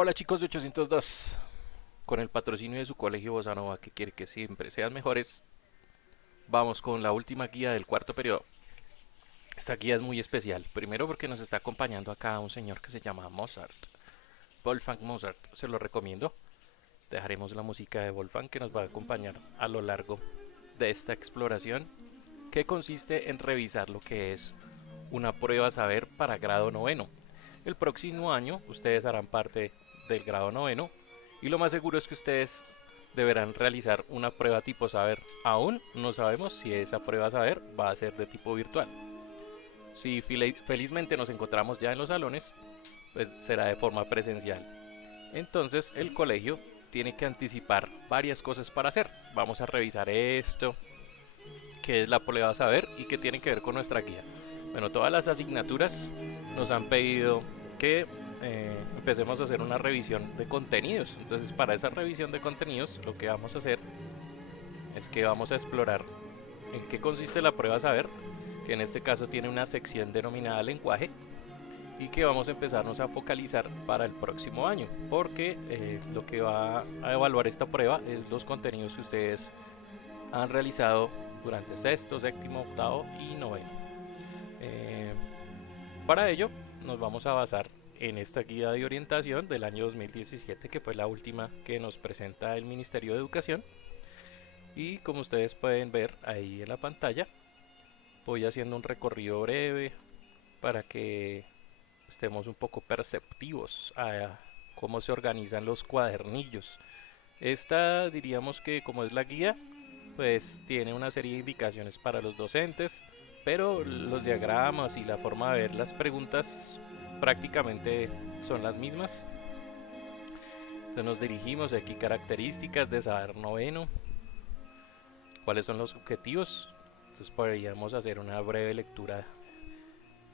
Hola chicos de 802, con el patrocinio de su colegio Bossa Nova que quiere que siempre sean mejores, vamos con la última guía del cuarto periodo. Esta guía es muy especial, primero porque nos está acompañando acá un señor que se llama Mozart, Wolfgang Mozart, se lo recomiendo. Dejaremos la música de Wolfgang que nos va a acompañar a lo largo de esta exploración, que consiste en revisar lo que es una prueba saber para grado noveno. El próximo año ustedes harán parte del grado noveno y lo más seguro es que ustedes deberán realizar una prueba tipo saber. Aún no sabemos si esa prueba saber va a ser de tipo virtual. Si felizmente nos encontramos ya en los salones, pues será de forma presencial. Entonces el colegio tiene que anticipar varias cosas para hacer. Vamos a revisar esto, que es la prueba saber y que tiene que ver con nuestra guía. Bueno, todas las asignaturas nos han pedido que empecemos a hacer una revisión de contenidos. Entonces, para esa revisión de contenidos, lo que vamos a hacer es que vamos a explorar en qué consiste la prueba saber, que en este caso tiene una sección denominada lenguaje, y que vamos a empezarnos a focalizar para el próximo año, porque lo que va a evaluar esta prueba es los contenidos que ustedes han realizado durante sexto, séptimo, octavo y noveno. Eh, para ello nos vamos a basar en esta guía de orientación del año 2017, que fue la última que nos presenta el Ministerio de Educación. Y como ustedes pueden ver ahí en la pantalla, voy haciendo un recorrido breve para que estemos un poco perceptivos a cómo se organizan los cuadernillos. Esta diríamos que como es la guía, pues tiene una serie de indicaciones para los docentes, pero los diagramas y la forma de ver las preguntas prácticamente son las mismas. Entonces nos dirigimos aquí características de saber noveno, cuáles son los objetivos. Entonces podríamos hacer una breve lectura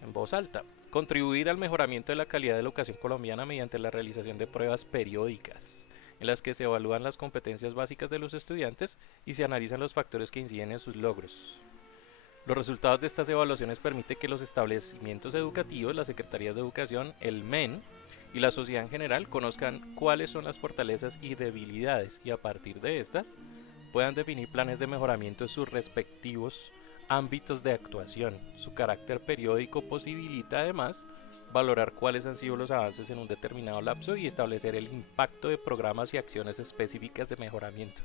en voz alta. Contribuir al mejoramiento de la calidad de la educación colombiana mediante la realización de pruebas periódicas, en las que se evalúan las competencias básicas de los estudiantes y se analizan los factores que inciden en sus logros. Los resultados de estas evaluaciones permiten que los establecimientos educativos, las secretarías de educación, el MEN y la sociedad en general conozcan cuáles son las fortalezas y debilidades y a partir de estas puedan definir planes de mejoramiento en sus respectivos ámbitos de actuación. Su carácter periódico posibilita además valorar cuáles han sido los avances en un determinado lapso y establecer el impacto de programas y acciones específicas de mejoramiento.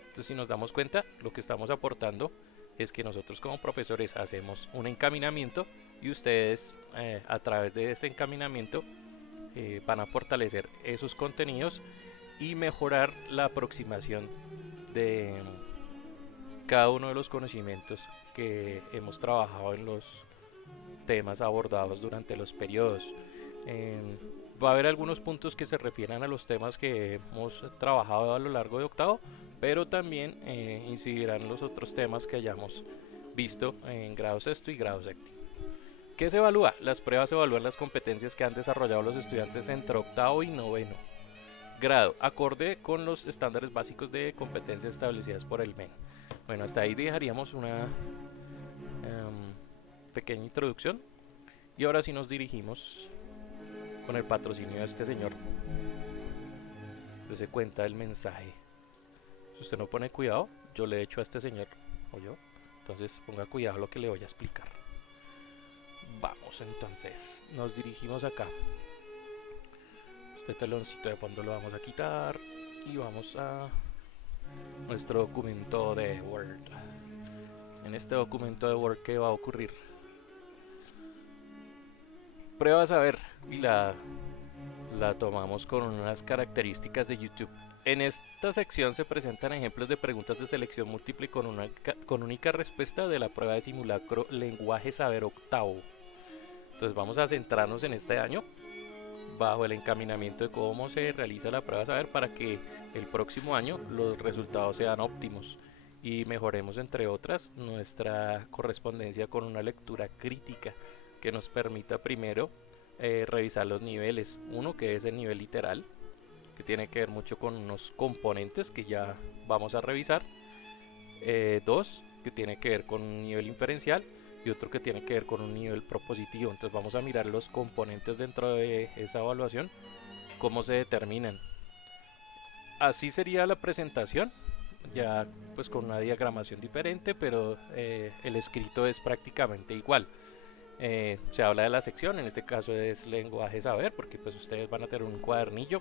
Entonces, si nos damos cuenta, lo que estamos aportando es que nosotros como profesores hacemos un encaminamiento y ustedes a través de este encaminamiento van a fortalecer esos contenidos y mejorar la aproximación de cada uno de los conocimientos que hemos trabajado en los temas abordados durante los periodos. Eh, Va a haber algunos puntos que se refieran a los temas que hemos trabajado a lo largo de octavo, pero también incidirán los otros temas que hayamos visto en grado sexto y grado séptimo. ¿Qué se evalúa? Las pruebas evalúan las competencias que han desarrollado los estudiantes entre octavo y noveno grado, acorde con los estándares básicos de competencias establecidas por el MEN. Bueno, hasta ahí dejaríamos una pequeña introducción y ahora sí nos dirigimos con el patrocinio de este señor. Se cuenta el mensaje. Si usted no pone cuidado, yo le echo a este señor, o yo. Entonces ponga cuidado a lo que le voy a explicar. Vamos entonces, nos dirigimos acá. Este teloncito de fondo lo vamos a quitar y vamos a nuestro documento de Word. En este documento de Word, ¿qué va a ocurrir? Prueba a saber y la tomamos con unas características de YouTube. En esta sección se presentan ejemplos de preguntas de selección múltiple con única respuesta de la prueba de simulacro lenguaje saber octavo. Entonces vamos a centrarnos en este año bajo el encaminamiento de cómo se realiza la prueba de saber para que el próximo año los resultados sean óptimos y mejoremos entre otras nuestra correspondencia con una lectura crítica que nos permita primero revisar los niveles. Uno que es el nivel literal, que tiene que ver mucho con unos componentes que ya vamos a revisar. Dos, que tiene que ver con un nivel inferencial y otro que tiene que ver con un nivel propositivo. Entonces vamos a mirar los componentes dentro de esa evaluación cómo se determinan. Así sería la presentación, ya pues con una diagramación diferente, pero el escrito es prácticamente igual. Se habla de la sección, en este caso es lenguaje saber, porque pues ustedes van a tener un cuadernillo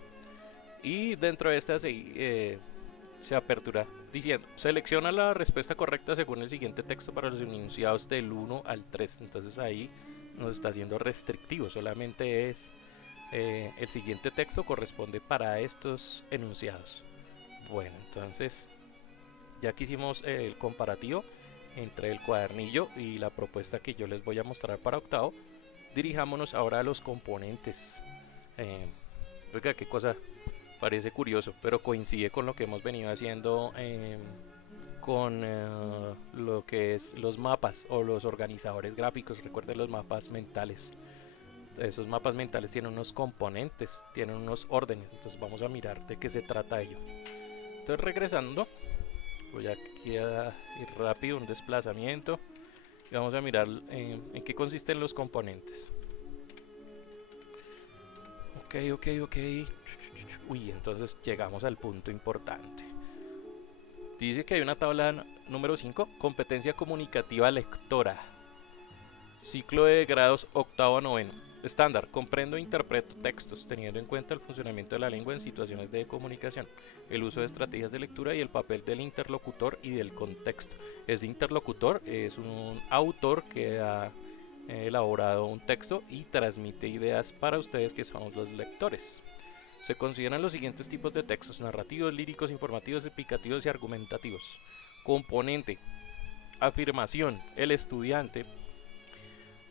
y dentro de esta se apertura diciendo, selecciona la respuesta correcta según el siguiente texto para los enunciados del 1 al 3. Entonces ahí nos está haciendo restrictivo, solamente es el siguiente texto corresponde para estos enunciados. Bueno, entonces ya que hicimos el comparativo entre el cuadernillo y la propuesta que yo les voy a mostrar para octavo, dirijámonos ahora a los componentes. Oiga, qué cosa, parece curioso, pero coincide con lo que hemos venido haciendo con lo que es los mapas o los organizadores gráficos. Recuerden los mapas mentales. Esos mapas mentales tienen unos componentes, tienen unos órdenes, entonces vamos a mirar de qué se trata ello. Entonces regresando, voy aquí a ir rápido, un desplazamiento, y vamos a mirar en qué consisten los componentes. Ok. Uy, entonces llegamos al punto importante. Dice que hay una tabla número 5, competencia comunicativa lectora. Ciclo de grados octavo a noveno. Estándar, comprendo e interpreto textos, teniendo en cuenta el funcionamiento de la lengua en situaciones de comunicación, el uso de estrategias de lectura y el papel del interlocutor y del contexto. Ese interlocutor es un autor que ha elaborado un texto y transmite ideas para ustedes que son los lectores. Se consideran los siguientes tipos de textos: narrativos, líricos, informativos, explicativos y argumentativos. Componente: afirmación, el estudiante.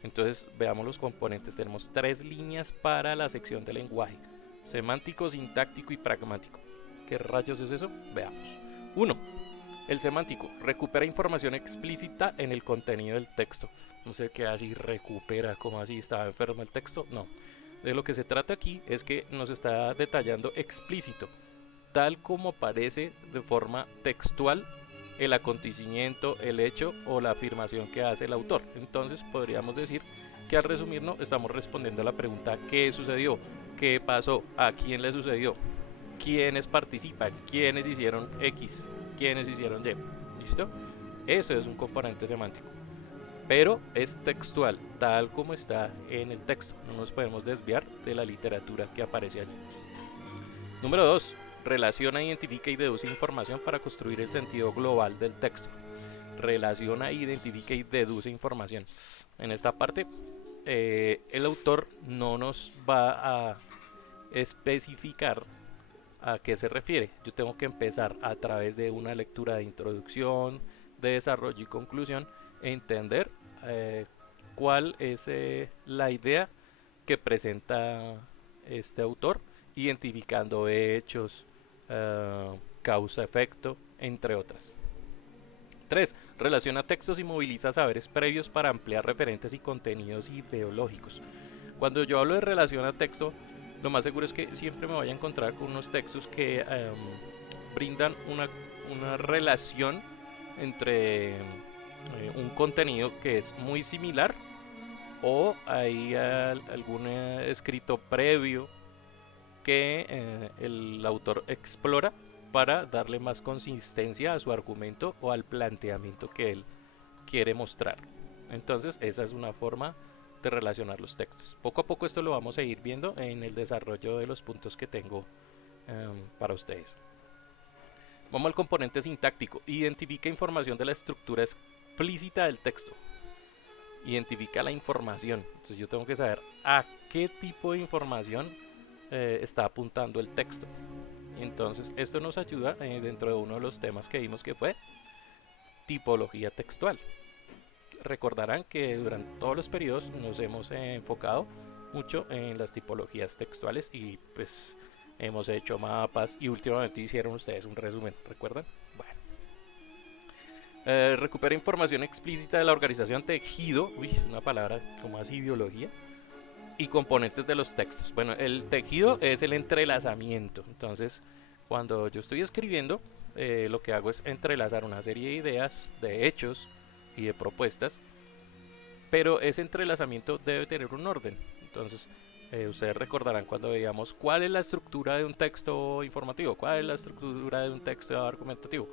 Entonces veamos los componentes. Tenemos 3 líneas para la sección de lenguaje: semántico, sintáctico y pragmático. ¿Qué rayos es eso? Veamos. 1. El semántico recupera información explícita en el contenido del texto. No sé qué así recupera, como así estaba enfermo el texto. No. De lo que se trata aquí es que nos está detallando explícito, tal como aparece de forma textual el acontecimiento, el hecho o la afirmación que hace el autor. Entonces podríamos decir que al resumirnos estamos respondiendo a la pregunta: ¿qué sucedió? ¿Qué pasó? ¿A quién le sucedió? ¿Quiénes participan? ¿Quiénes hicieron X? ¿Quiénes hicieron Y? ¿Listo? Eso es un componente semántico, pero es textual, tal como está en el texto. No nos podemos desviar de la literatura que aparece allí. Número 2. Relaciona, identifica y deduce información para construir el sentido global del texto. Relaciona, identifica y deduce información. En esta parte, el autor no nos va a especificar a qué se refiere. Yo tengo que empezar a través de una lectura de introducción, de desarrollo y conclusión, entender cuál es la idea que presenta este autor, identificando hechos, causa-efecto, entre otras. 3. Relaciona textos y moviliza saberes previos para ampliar referentes y contenidos ideológicos. Cuando yo hablo de relación a texto, lo más seguro es que siempre me voy a encontrar con unos textos que brindan una relación entre un contenido que es muy similar, o hay algún escrito previo que el autor explora para darle más consistencia a su argumento o al planteamiento que él quiere mostrar. Entonces esa es una forma de relacionar los textos. Poco a poco esto lo vamos a ir viendo en el desarrollo de los puntos que tengo para ustedes. Vamos al componente sintáctico. Identifica información de la estructura explícita del texto. Identifica la información. Entonces yo tengo que saber a qué tipo de información está apuntando el texto. Entonces esto nos ayuda dentro de uno de los temas que vimos, que fue tipología textual. Recordarán que durante todos los periodos nos hemos enfocado mucho en las tipologías textuales y pues hemos hecho mapas, y últimamente hicieron ustedes un resumen, ¿recuerdan? Bueno. Recupera información explícita de la organización, tejido, una palabra como así, biología, y componentes de los textos. Bueno, el tejido es el entrelazamiento. Entonces, cuando yo estoy escribiendo, lo que hago es entrelazar una serie de ideas, de hechos y de propuestas, pero ese entrelazamiento debe tener un orden. Entonces, Ustedes recordarán cuando veíamos cuál es la estructura de un texto informativo, cuál es la estructura de un texto argumentativo.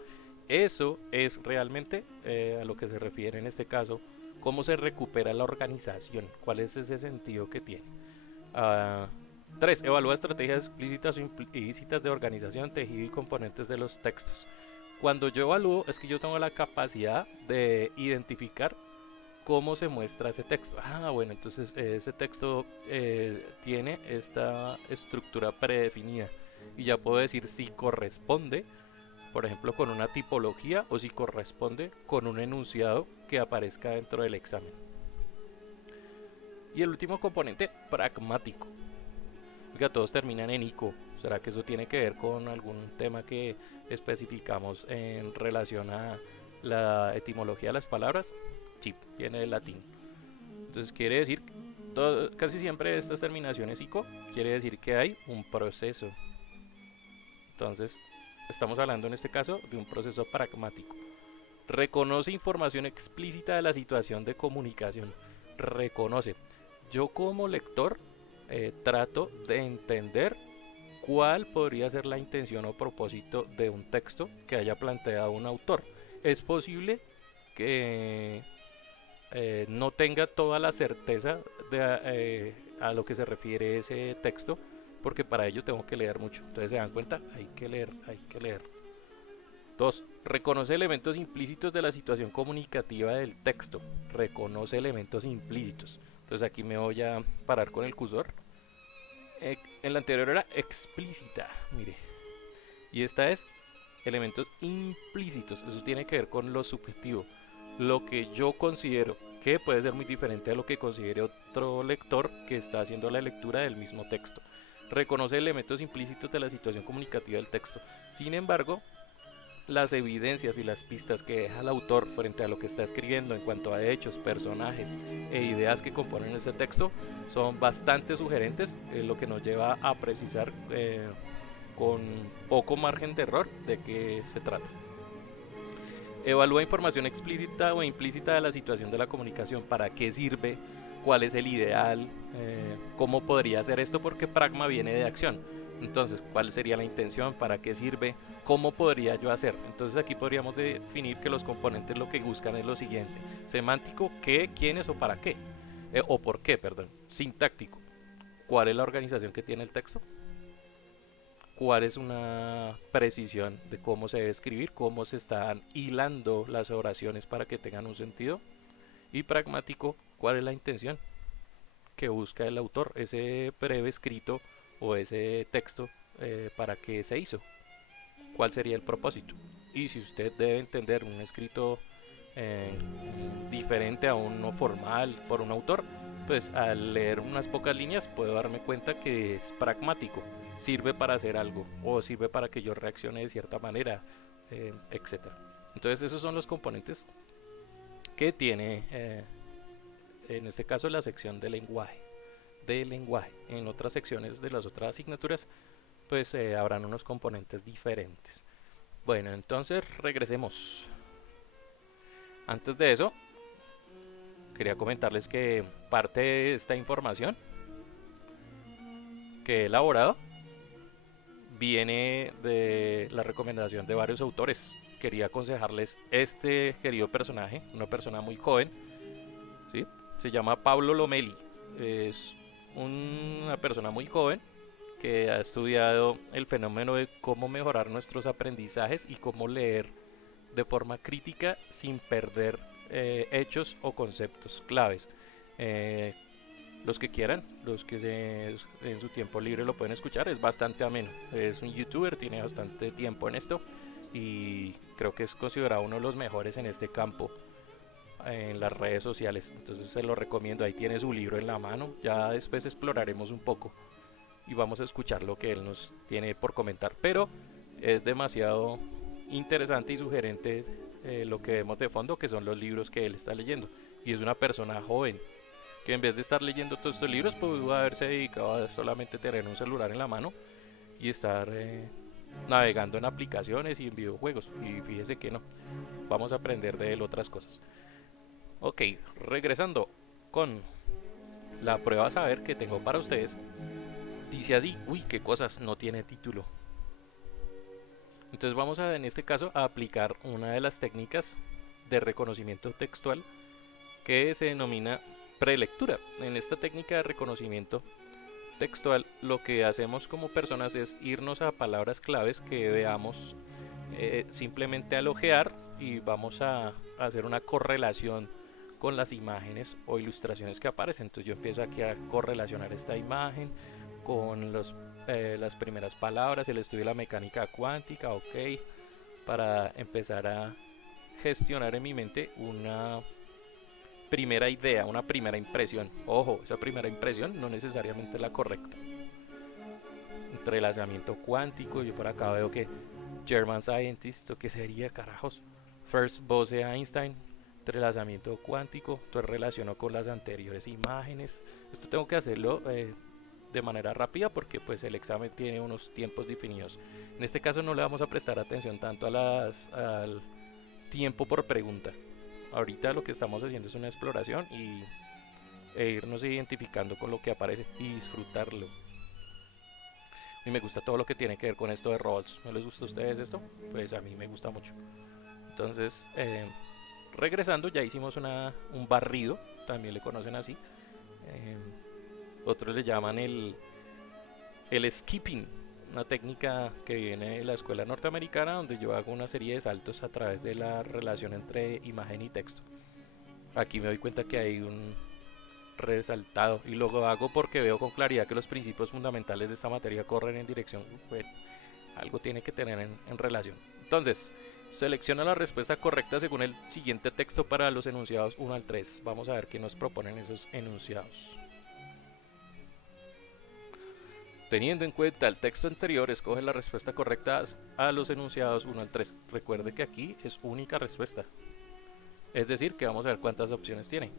Eso es realmente a lo que se refiere en este caso, cómo se recupera la organización, cuál es ese sentido que tiene. Uh, 3. Evalúa estrategias explícitas o implícitas de organización, tejido y componentes de los textos. Cuando yo evalúo es que yo tengo la capacidad de identificar cómo se muestra ese texto. Bueno, entonces ese texto tiene esta estructura predefinida y ya puedo decir si corresponde, por ejemplo, con una tipología o si corresponde con un enunciado que aparezca dentro del examen. Y el último componente, pragmático. Oiga, todos terminan en ico. ¿Será que eso tiene que ver con algún tema que especificamos en relación a la etimología de las palabras? Sí, viene del latín. Entonces quiere decir, casi siempre estas terminaciones ico quiere decir que hay un proceso. Entonces estamos hablando en este caso de un proceso pragmático. Reconoce información explícita de la situación de comunicación. Reconoce. Yo como lector trato de entender cuál podría ser la intención o propósito de un texto que haya planteado un autor. Es posible que no tenga toda la certeza de a lo que se refiere ese texto, porque para ello tengo que leer mucho. Entonces se dan cuenta, hay que leer, hay que leer. 2. Reconoce elementos implícitos de la situación comunicativa del texto. Reconoce elementos implícitos. Entonces aquí me voy a parar con el cursor. En la anterior era explícita, mire. Y esta es elementos implícitos. Eso tiene que ver con lo subjetivo. Lo que yo considero, que puede ser muy diferente a lo que considere otro lector que está haciendo la lectura del mismo texto. Reconoce elementos implícitos de la situación comunicativa del texto. Sin embargo, las evidencias y las pistas que deja el autor frente a lo que está escribiendo en cuanto a hechos, personajes e ideas que componen ese texto son bastante sugerentes, lo que nos lleva a precisar con poco margen de error de qué se trata. Evalúa información explícita o implícita de la situación de la comunicación. ¿Para qué sirve? ¿Cuál es el ideal? ¿Cómo podría hacer esto? Porque pragma viene de acción. Entonces, ¿cuál sería la intención? ¿Para qué sirve? ¿Cómo podría yo hacer? Entonces aquí podríamos definir que los componentes lo que buscan es lo siguiente. Semántico, qué, quiénes o para qué. O por qué, perdón. Sintáctico, ¿cuál es la organización que tiene el texto? ¿Cuál es una precisión de cómo se debe escribir? ¿Cómo se están hilando las oraciones para que tengan un sentido? Y pragmático, ¿cuál es la intención que busca el autor? Ese breve escrito o ese texto, ¿para qué se hizo? ¿Cuál sería el propósito? Y si usted debe entender un escrito diferente a uno formal por un autor, pues al leer unas pocas líneas puedo darme cuenta que es pragmático, sirve para hacer algo o sirve para que yo reaccione de cierta manera, etc. Entonces esos son los componentes que tiene en este caso la sección de lenguaje. En otras secciones de las otras asignaturas pues habrán unos componentes diferentes. Bueno, entonces regresemos. Antes de eso, quería comentarles que parte de esta información que he elaborado viene de la recomendación de varios autores. Quería aconsejarles este querido personaje, una persona muy joven, ¿sí? Se llama Pablo Lomeli. Es una persona muy joven que ha estudiado el fenómeno de cómo mejorar nuestros aprendizajes y cómo leer de forma crítica sin perder hechos o conceptos claves. Los que quieran, los que en su tiempo libre lo pueden escuchar, es bastante ameno. Es un youtuber, tiene bastante tiempo en esto y creo que es considerado uno de los mejores en este campo en las redes sociales. Entonces se lo recomiendo, ahí tiene su libro en la mano. Ya después exploraremos un poco y vamos a escuchar lo que él nos tiene por comentar, pero es demasiado interesante y sugerente lo que vemos de fondo, que son los libros que él está leyendo, y es una persona joven que en vez de estar leyendo todos estos libros pudo haberse dedicado a solamente tener un celular en la mano y estar navegando en aplicaciones y en videojuegos, y fíjese que no, vamos a aprender de él otras cosas. Ok, regresando con La prueba a saber que tengo para ustedes dice así, uy, qué cosas, no tiene título. Entonces vamos a, en este caso, a aplicar una de las técnicas de reconocimiento textual que se denomina prelectura. En esta técnica de reconocimiento textual, lo que hacemos como personas es irnos a palabras claves que veamos simplemente al ojear, y vamos a hacer una correlación con las imágenes o ilustraciones que aparecen. Entonces yo empiezo aquí a correlacionar esta imagen con las primeras palabras, el estudio de la mecánica cuántica, ok, para empezar a gestionar en mi mente una primera idea, una primera impresión. Ojo, esa primera impresión no necesariamente es la correcta. Entrelazamiento cuántico, yo por acá veo que German Scientist, ¿esto qué sería, carajos? First Bose-Einstein, entrelazamiento cuántico, entonces relaciono con las anteriores imágenes. Esto tengo que hacerlo de manera rápida porque pues el examen tiene unos tiempos definidos. En este caso no le vamos a prestar atención tanto al tiempo por pregunta. Ahorita lo que estamos haciendo es una exploración e irnos identificando con lo que aparece y disfrutarlo. Y me gusta todo lo que tiene que ver con esto de robots. ¿No les gusta a ustedes esto? Pues a mí me gusta mucho. Entonces, regresando, ya hicimos un barrido, también le conocen así. Eh, Otros le llaman el skipping, una técnica que viene de la escuela norteamericana, donde yo hago una serie de saltos a través de la relación entre imagen y texto. Aquí me doy cuenta que hay un resaltado, y lo hago porque veo con claridad que los principios fundamentales de esta materia corren en dirección, bueno, algo tiene que tener en relación. Entonces, selecciona la respuesta correcta según el siguiente texto para los enunciados 1 al 3. Vamos a ver qué nos proponen esos enunciados. Teniendo en cuenta el texto anterior, escoge la respuesta correcta a los enunciados 1 al 3. Recuerde que aquí es única respuesta, es decir, que vamos a ver cuántas opciones tiene.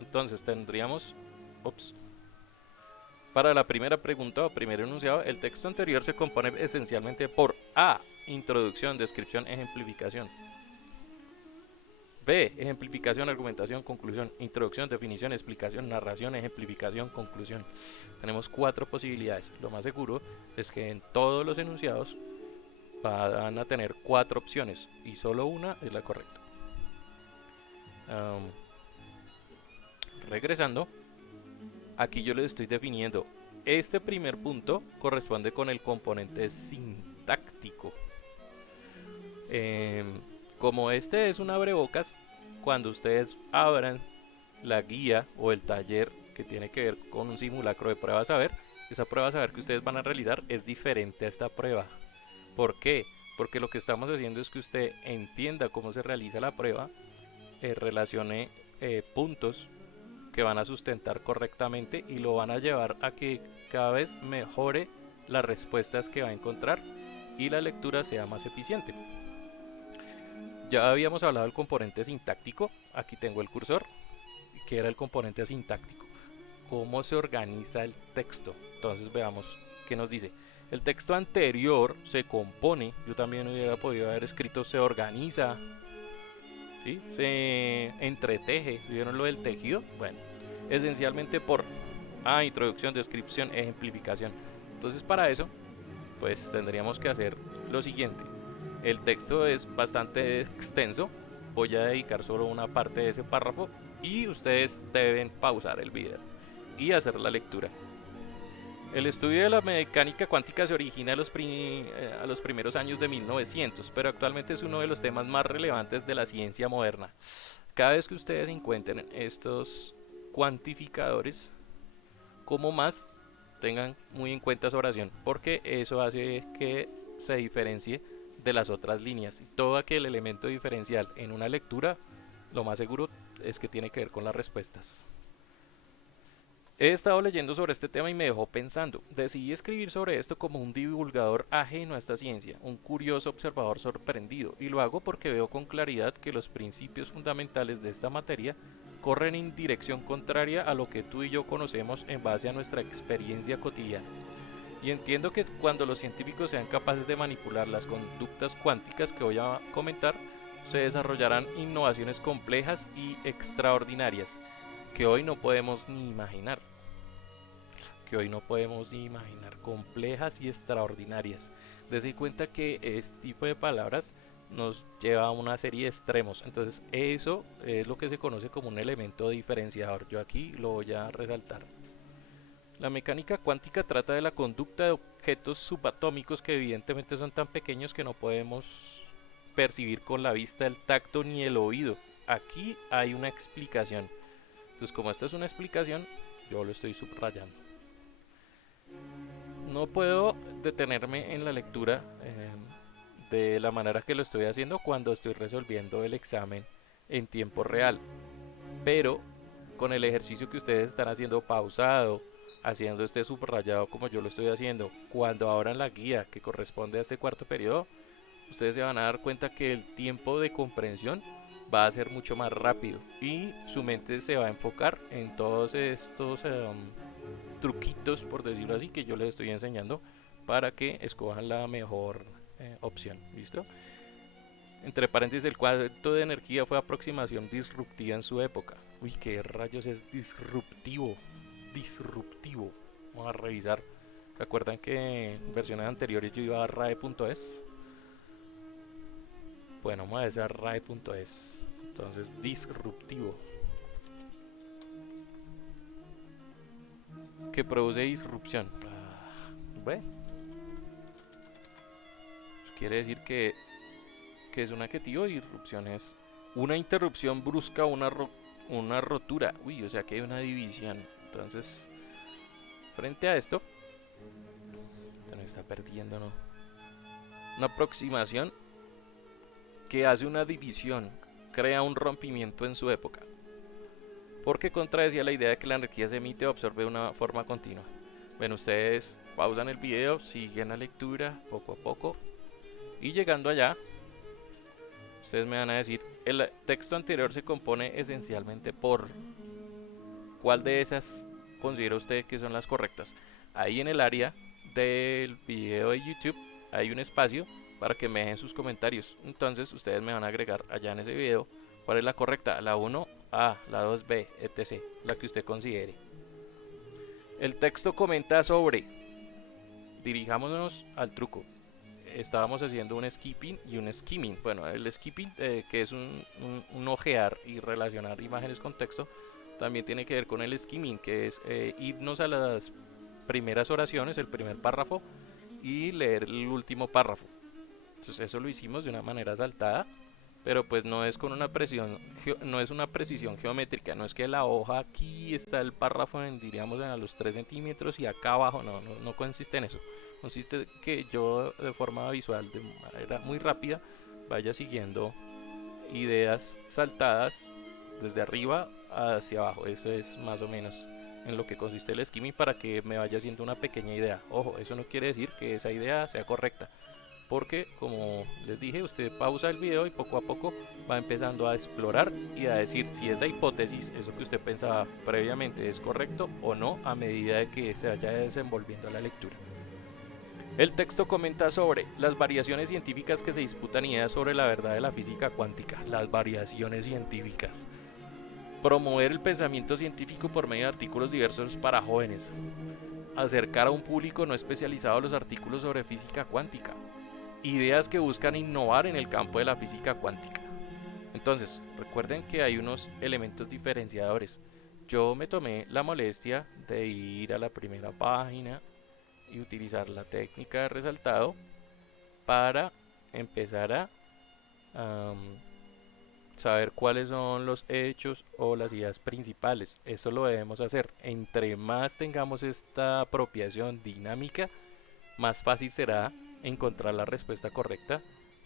Entonces tendríamos, para la primera pregunta o primer enunciado, el texto anterior se compone esencialmente por A, introducción, descripción, ejemplificación. B, ejemplificación, argumentación, conclusión, introducción, definición, explicación, narración, ejemplificación, conclusión. Tenemos 4 posibilidades. Lo más seguro es que en todos los enunciados van a tener 4 opciones y solo una es la correcta. Regresando, aquí yo les estoy definiendo. Este primer punto corresponde con el componente sintáctico. Como este es un abrebocas, cuando ustedes abran la guía o el taller que tiene que ver con un simulacro de prueba a saber, esa prueba a saber que ustedes van a realizar es diferente a esta prueba. ¿Por qué? Porque lo que estamos haciendo es que usted entienda cómo se realiza la prueba, relacione puntos que van a sustentar correctamente y lo van a llevar a que cada vez mejore las respuestas que va a encontrar y la lectura sea más eficiente. Ya habíamos hablado del componente sintáctico, aquí tengo el cursor, que era el componente sintáctico. ¿Cómo se organiza el texto? Entonces veamos qué nos dice. El texto anterior se compone, yo también hubiera podido haber escrito se organiza, ¿sí? Se entreteje, ¿vieron lo del tejido? Bueno, esencialmente por introducción, descripción, ejemplificación. Entonces para eso, pues tendríamos que hacer lo siguiente. El texto es bastante extenso, voy a dedicar solo una parte de ese párrafo y ustedes deben pausar el video y hacer la lectura. El estudio de la mecánica cuántica se origina a los primeros años de 1900, pero actualmente es uno de los temas más relevantes de la ciencia moderna. Cada vez que ustedes encuentren estos cuantificadores, como más, tengan muy en cuenta esa oración, porque eso hace que se diferencie de las otras líneas. Y todo aquel elemento diferencial en una lectura, lo más seguro es que tiene que ver con las respuestas. He estado leyendo sobre este tema y me dejó pensando. Decidí escribir sobre esto como un divulgador ajeno a esta ciencia, un curioso observador sorprendido, y lo hago porque veo con claridad que los principios fundamentales de esta materia corren en dirección contraria a lo que tú y yo conocemos en base a nuestra experiencia cotidiana. Y entiendo que cuando los científicos sean capaces de manipular las conductas cuánticas que voy a comentar, se desarrollarán innovaciones complejas y extraordinarias que hoy no podemos ni imaginar. que hoy no podemos ni imaginar, complejas y extraordinarias. Dese cuenta que este tipo de palabras nos lleva a una serie de extremos. Entonces eso es lo que se conoce como un elemento diferenciador. Yo aquí lo voy a resaltar. La mecánica cuántica trata de la conducta de objetos subatómicos que evidentemente son tan pequeños que no podemos percibir con la vista, el tacto ni el oído. Aquí hay una explicación. Entonces, como esta es una explicación, yo lo estoy subrayando. No puedo detenerme en la lectura de la manera que lo estoy haciendo cuando estoy resolviendo el examen en tiempo real. Pero con el ejercicio que ustedes están haciendo pausado, haciendo este subrayado como yo lo estoy haciendo, cuando abran la guía que corresponde a este cuarto periodo, ustedes se van a dar cuenta que el tiempo de comprensión va a ser mucho más rápido y su mente se va a enfocar en todos estos truquitos, por decirlo así, que yo les estoy enseñando para que escojan la mejor opción. ¿Listo? Entre paréntesis, el cuarto de energía fue aproximación disruptiva en su época. Uy, qué rayos es disruptivo. Disruptivo. Vamos a revisar. ¿Se acuerdan que en versiones anteriores yo iba a rae.es? Bueno, vamos a ver a rae.es. Entonces, disruptivo. Que produce disrupción. Bueno. Quiere decir que es un adjetivo. Disrupción es una interrupción brusca, una rotura. Uy, o sea que hay una división. Entonces, frente a esto, se nos está perdiendo, ¿no? Una aproximación que hace una división, crea un rompimiento en su época, porque contradecía la idea de que la energía se emite o absorbe de una forma continua. Bueno, ustedes pausan el video, siguen la lectura poco a poco, y llegando allá, ustedes me van a decir, el texto anterior se compone esencialmente por ¿cuál de esas considera usted que son las correctas? Ahí en el área del video de YouTube hay un espacio para que me dejen sus comentarios. Entonces ustedes me van a agregar allá en ese video cuál es la correcta, la 1A, la 2B, etc. La que usted considere. El texto comenta sobre, dirijámonos al truco. Estábamos haciendo un skipping y un skimming. Bueno, el skipping, que es un ojear y relacionar imágenes con texto, también tiene que ver con el skimming, que es irnos a las primeras oraciones, el primer párrafo, y leer el último párrafo. Entonces eso lo hicimos de una manera saltada, pero pues no es con una precisión, no es una precisión geométrica, no es que la hoja aquí está el párrafo diríamos a los 3 centímetros y acá abajo, no consiste en eso. Consiste que yo de forma visual, de manera muy rápida, vaya siguiendo ideas saltadas desde arriba hacia abajo. Eso es más o menos en lo que consiste el skimming, para que me vaya haciendo una pequeña idea. Ojo, eso no quiere decir que esa idea sea correcta, porque como les dije, usted pausa el video y poco a poco va empezando a explorar y a decir si esa hipótesis, eso que usted pensaba previamente, es correcto o no a medida de que se vaya desenvolviendo la lectura. El texto comenta sobre las variaciones científicas que se disputan ideas sobre la verdad de la física cuántica. Las variaciones científicas. Promover el pensamiento científico por medio de artículos diversos para jóvenes. Acercar a un público no especializado los artículos sobre física cuántica. Ideas que buscan innovar en el campo de la física cuántica. Entonces, recuerden que hay unos elementos diferenciadores. Yo me tomé la molestia de ir a la primera página y utilizar la técnica de resaltado para empezar a saber cuáles son los hechos o las ideas principales. Eso lo debemos hacer. Entre más tengamos esta apropiación dinámica, más fácil será encontrar la respuesta correcta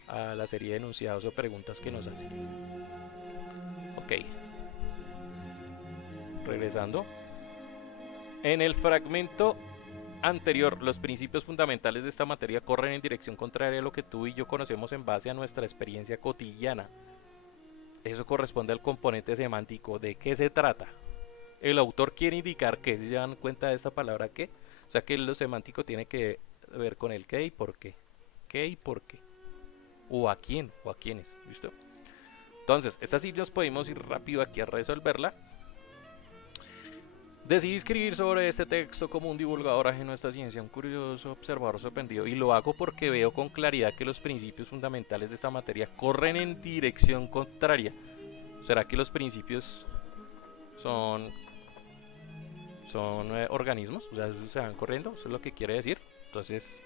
a la serie de enunciados o preguntas que nos hacen. Ok. Regresando. En el fragmento anterior, los principios fundamentales de esta materia corren en dirección contraria a lo que tú y yo conocemos en base a nuestra experiencia cotidiana. Eso corresponde al componente semántico. ¿De qué se trata? El autor quiere indicar que, si se dan cuenta de esta palabra qué, o sea que lo semántico tiene que ver con el qué y por qué. ¿Qué y por qué? O a quién o a quiénes. ¿Listo? Entonces, esta sí nos podemos ir rápido aquí a resolverla. Decidí escribir sobre este texto como un divulgador ajeno a esta ciencia, un curioso observador sorprendido, y lo hago porque veo con claridad que los principios fundamentales de esta materia corren en dirección contraria. ¿Será que los principios son, son organismos? O sea, se van corriendo, eso es lo que quiere decir. Entonces,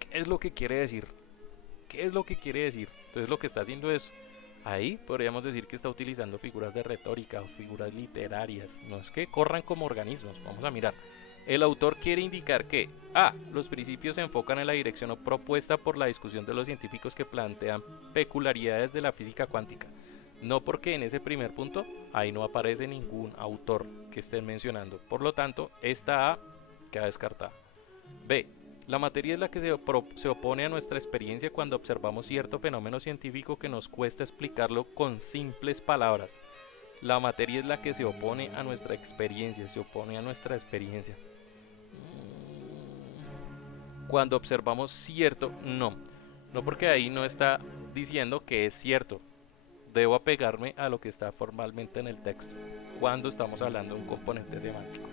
¿qué es lo que quiere decir? ¿Qué es lo que quiere decir? Entonces lo que está haciendo es, ahí podríamos decir que está utilizando figuras de retórica o figuras literarias. No es que corran como organismos, vamos a mirar. El autor quiere indicar que A. Los principios se enfocan en la dirección propuesta por la discusión de los científicos que plantean peculiaridades de la física cuántica. No porque en ese primer punto ahí no aparece ningún autor que estén mencionando. Por lo tanto, esta A queda descartada. B. La materia es la que se opone a nuestra experiencia cuando observamos cierto fenómeno científico que nos cuesta explicarlo con simples palabras. La materia es la que se opone a nuestra experiencia, se opone a nuestra experiencia. Cuando observamos cierto, no porque ahí no está diciendo que es cierto. Debo apegarme a lo que está formalmente en el texto, cuando estamos hablando de un componente semántico.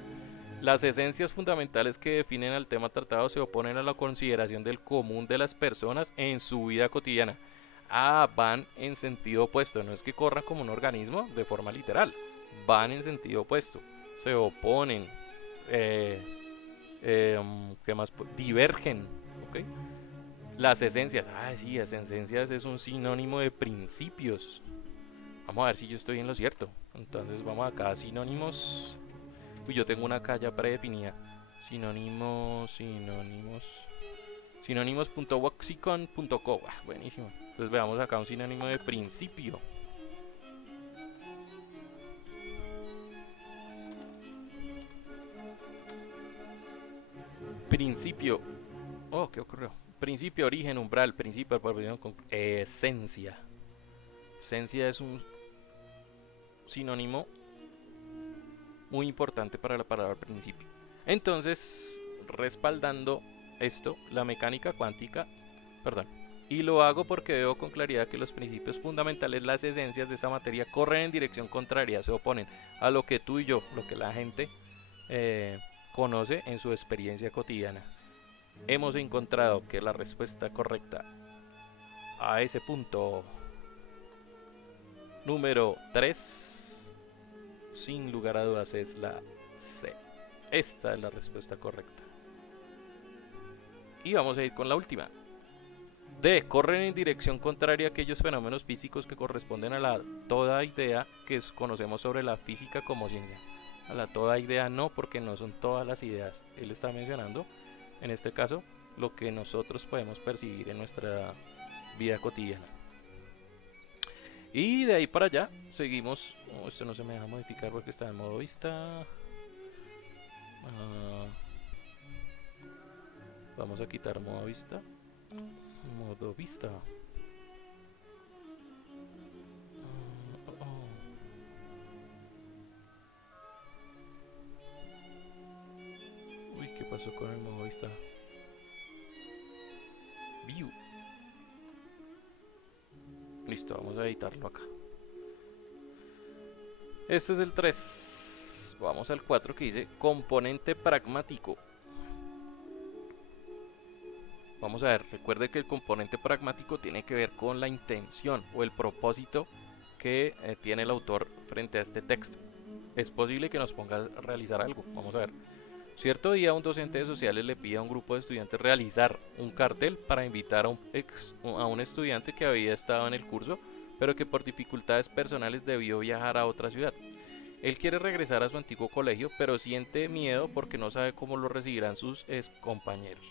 Las esencias fundamentales que definen al tema tratado se oponen a la consideración del común de las personas en su vida cotidiana. Van en sentido opuesto, no es que corran como un organismo de forma literal, van en sentido opuesto, se oponen, eh, ¿qué más? Divergen, ¿ok? Las esencias, sí, las esencias es un sinónimo de principios. Vamos a ver si yo estoy en lo cierto. Entonces vamos acá, sinónimos. Uy, yo tengo una acá ya predefinida. Sinónimos.waxicon.co. Buenísimo. Entonces veamos acá un sinónimo de principio. Principio. Oh, ¿qué ocurrió? Principio, origen, umbral, principio, esencia. Esencia es un sinónimo muy importante para la palabra principio. Entonces, respaldando esto, la mecánica cuántica, y lo hago porque veo con claridad que los principios fundamentales, las esencias de esta materia, corren en dirección contraria, se oponen a lo que tú y yo, lo que la gente conoce en su experiencia cotidiana. Hemos encontrado que la respuesta correcta a ese punto número 3, sin lugar a dudas, es la C. Esta es la respuesta correcta. Y vamos a ir con la última. D. Corren en dirección contraria a aquellos fenómenos físicos que corresponden a la toda idea que conocemos sobre la física como ciencia. A la toda idea no, porque no son todas las ideas. Él está mencionando, en este caso, lo que nosotros podemos percibir en nuestra vida cotidiana. Y de ahí para allá seguimos. Esto no se me deja modificar porque está en modo vista. Vamos a quitar modo vista. Modo vista. Uy, ¿qué pasó con el modo vista? View. Listo, vamos a editarlo acá. Este es el 3. Vamos al 4 que dice componente pragmático. Vamos a ver, recuerde que el componente pragmático tiene que ver con la intención o el propósito que tiene el autor frente a este texto. Es posible que nos ponga a realizar algo. Vamos a ver. Cierto día un docente de sociales le pide a un grupo de estudiantes realizar un cartel para invitar a un estudiante que había estado en el curso, pero que por dificultades personales debió viajar a otra ciudad. Él quiere regresar a su antiguo colegio, pero siente miedo porque no sabe cómo lo recibirán sus compañeros.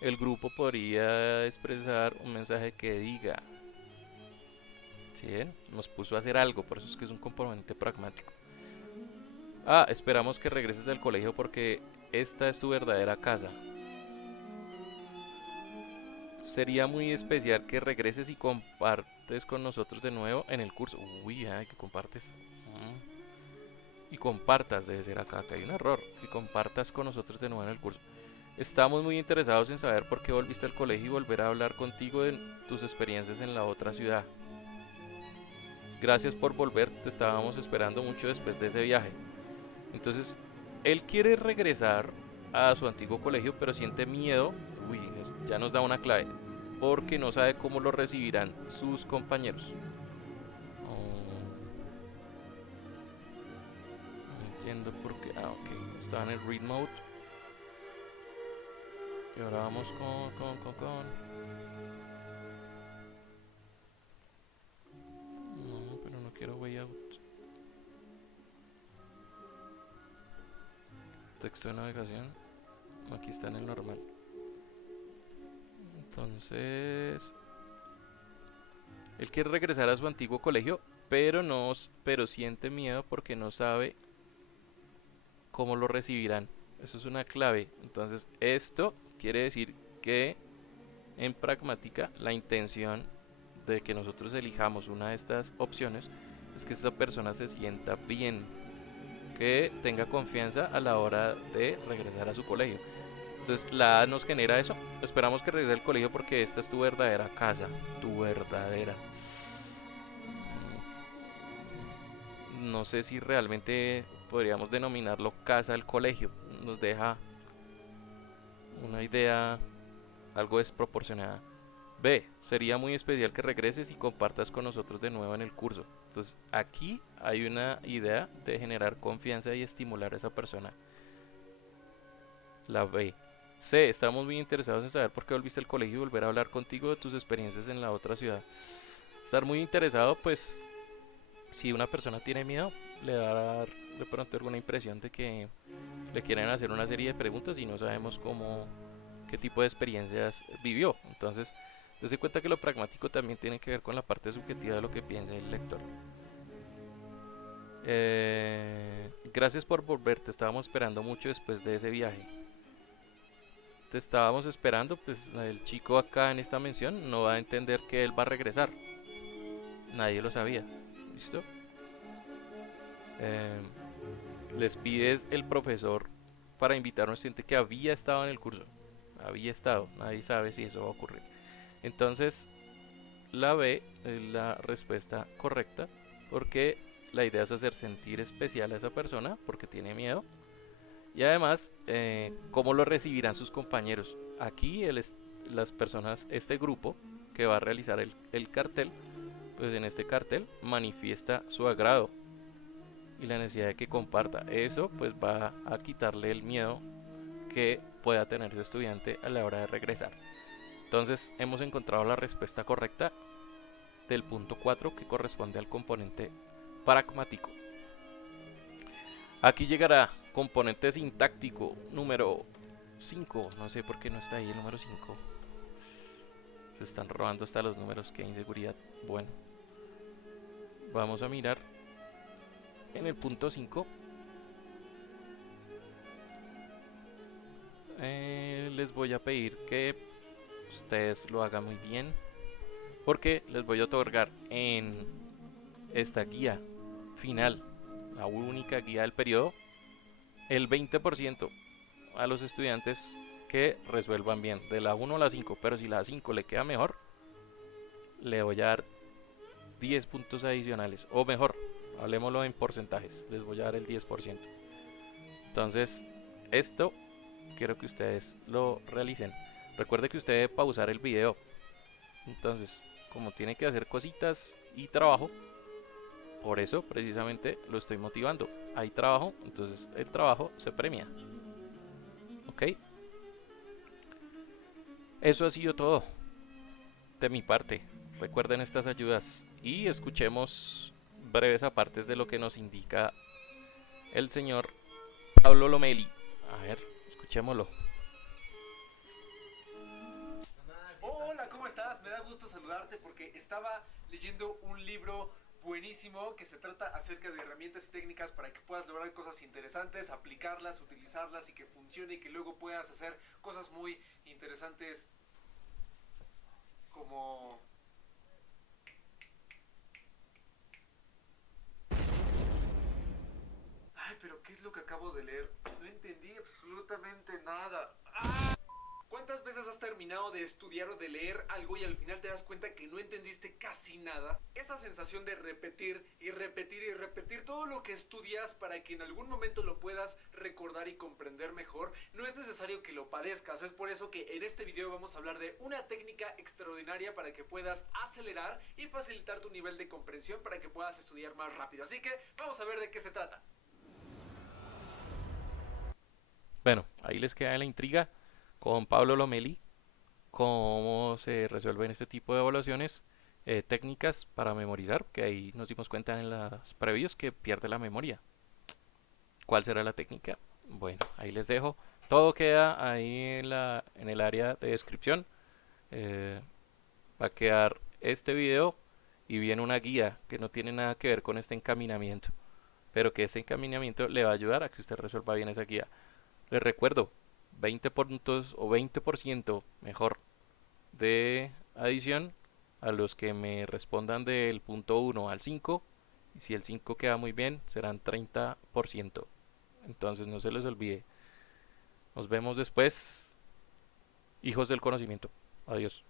El grupo podría expresar un mensaje que diga, ¿sí ven? Nos puso a hacer algo, por eso es que es un componente pragmático. Esperamos que regreses al colegio porque esta es tu verdadera casa. Sería muy especial que regreses y compartes con nosotros de nuevo en el curso. Uy, que compartes. Y compartas, debe ser acá hay un error. Y compartas con nosotros de nuevo en el curso. Estamos muy interesados en saber por qué volviste al colegio y volver a hablar contigo de tus experiencias en la otra ciudad. Gracias por volver, te estábamos esperando mucho después de ese viaje. Entonces, él quiere regresar a su antiguo colegio, pero siente miedo. Uy, ya nos da una clave. Porque no sabe cómo lo recibirán sus compañeros. Oh, no entiendo por qué. Ah, ok. Estaba en el read mode. Y ahora vamos con. No, pero no quiero way out. Texto de navegación. Aquí está en el normal. Entonces, él quiere regresar a su antiguo colegio, pero siente miedo porque no sabe cómo lo recibirán. Eso es una clave. Entonces, esto quiere decir que en pragmática la intención de que nosotros elijamos una de estas opciones es que esa persona se sienta bien, que tenga confianza a la hora de regresar a su colegio. Entonces la A nos genera eso. Esperamos que regrese al colegio porque esta es tu verdadera casa, tu verdadera. No sé si realmente podríamos denominarlo casa del colegio. Nos deja una idea algo desproporcionada. B. Sería muy especial que regreses y compartas con nosotros de nuevo en el curso. Entonces aquí hay una idea de generar confianza y estimular a esa persona. La B. C. Estamos muy interesados en saber por qué volviste al colegio y volver a hablar contigo de tus experiencias en la otra ciudad. Estar muy interesado, pues, si una persona tiene miedo, le va a dar de pronto alguna impresión de que le quieren hacer una serie de preguntas y no sabemos qué tipo de experiencias vivió. Entonces, desde cuenta que lo pragmático también tiene que ver con la parte subjetiva de lo que piensa el lector. Gracias por volver, te estábamos esperando mucho después de ese viaje. Te estábamos esperando, pues el chico acá en esta mención no va a entender que él va a regresar. Nadie lo sabía. ¿Listo? Eh, Les pides el profesor para invitar a un estudiante que había estado en el curso. Había estado, nadie sabe si eso va a ocurrir. Entonces, la B es la respuesta correcta porque la idea es hacer sentir especial a esa persona porque tiene miedo. Y además, ¿cómo lo recibirán sus compañeros? Aquí las personas, este grupo que va a realizar el cartel, pues en este cartel manifiesta su agrado y la necesidad de que comparta. Eso pues va a quitarle el miedo que pueda tener ese estudiante a la hora de regresar. Entonces hemos encontrado la respuesta correcta del punto 4 que corresponde al componente pragmático. Aquí llegará componente sintáctico número 5. No sé por qué no está ahí el número 5. Se están robando hasta los números, qué inseguridad. Bueno, vamos a mirar en el punto 5. Les voy a pedir que ustedes lo hagan muy bien porque les voy a otorgar en esta guía final, la única guía del periodo, el 20% a los estudiantes que resuelvan bien de la 1 a la 5, pero si la 5 le queda mejor, le voy a dar 10 puntos adicionales, o mejor, hablemoslo en porcentajes, les voy a dar el 10%. Entonces, esto quiero que ustedes lo realicen. Recuerde que usted debe pausar el video. Entonces, como tiene que hacer cositas y trabajo, por eso precisamente lo estoy motivando. Hay trabajo, entonces el trabajo se premia. ¿Ok? Eso ha sido todo de mi parte. Recuerden estas ayudas y escuchemos breves apartes de lo que nos indica el señor Pablo Lomeli. A ver, escuchémoslo. Hola, ¿cómo estás? Me da gusto saludarte porque estaba leyendo un libro buenísimo que se trata acerca de herramientas y técnicas para que puedas lograr cosas interesantes, aplicarlas, utilizarlas y que funcione y que luego puedas hacer cosas muy interesantes como... Ay, pero ¿qué es lo que acabo de leer? No entendí absolutamente nada. ¡Ah! ¿Cuántas veces veces has terminado de estudiar o de leer algo y al final te das cuenta que no entendiste casi nada? Esa sensación de repetir y repetir y repetir todo lo que estudias para que en algún momento lo puedas recordar y comprender mejor, no es necesario que lo padezcas. Es por eso que en este video vamos a hablar de una técnica extraordinaria para que puedas acelerar y facilitar tu nivel de comprensión para que puedas estudiar más rápido. Así que vamos a ver de qué se trata. Bueno, ahí les queda la intriga con Pablo Lomeli, cómo se resuelven este tipo de evaluaciones, técnicas para memorizar, que ahí nos dimos cuenta en las previos que pierde la memoria. ¿Cuál será la técnica? Bueno, ahí les dejo. Todo queda ahí en el área de descripción. Eh, Va a quedar este video y viene una guía que no tiene nada que ver con este encaminamiento, pero que este encaminamiento le va a ayudar a que usted resuelva bien esa guía. Les recuerdo, 20 puntos o 20% mejor de adición a los que me respondan del punto 1 al 5. Y si el 5 queda muy bien, serán 30%. Entonces no se les olvide. Nos vemos después, hijos del conocimiento. Adiós.